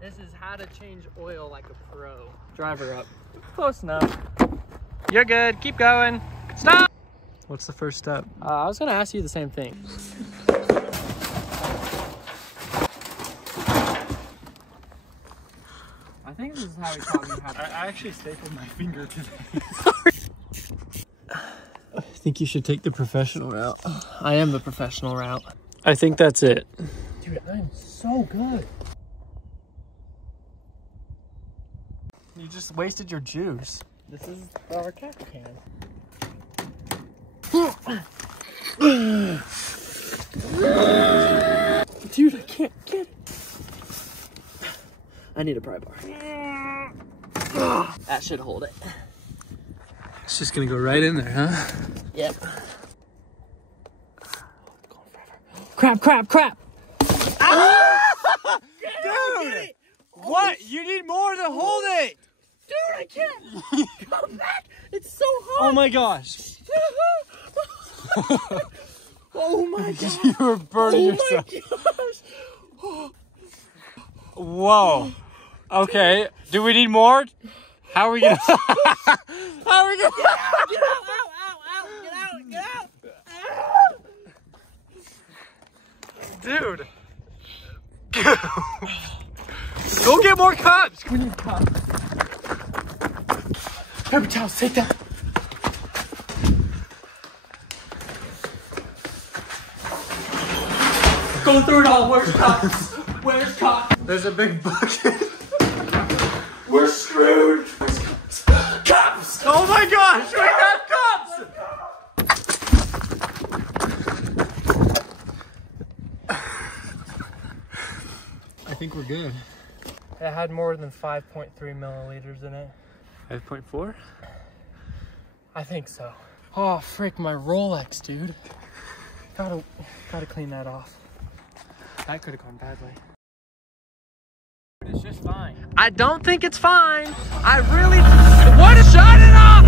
This is how to change oil like a pro. Drive her up. Close enough. You're good. Keep going. Stop! What's the first step? I was gonna ask you the same thing. I think this is how he taught me how to. I actually stapled my finger today. I think you should take the professional route. I am the professional route. I think that's it. Dude, I'm so good. You just wasted your juice. This is our cat can. Dude, I can't get it. I need a pry bar. That should hold it. It's just gonna go right in there, huh? Yep. Crap, crap, crap! Ah! Dude! What? You need more to hold it! Dude, I can't! Come back! It's so hard! Oh my gosh! Oh my gosh! You were burning yourself. Oh Whoa. Okay. Do we need more? How are we gonna? How are we gonna? Get out! Get out! Ow! Ow! Ow! Get out! Get out! Dude. Go get more cups. We need cups. Paper towels, take that. Go through it all. Where's cups? Where's cups? There's a big bucket. We're screwed. Where's cups? Cups! Oh my gosh, we have cups! I think we're good. It had more than 5.3 milliliters in it. 5.4? I think so. Oh, frick, my Rolex, dude. Gotta clean that off. That could have gone badly. It's just fine. I don't think it's fine. I really... What? Shut it off!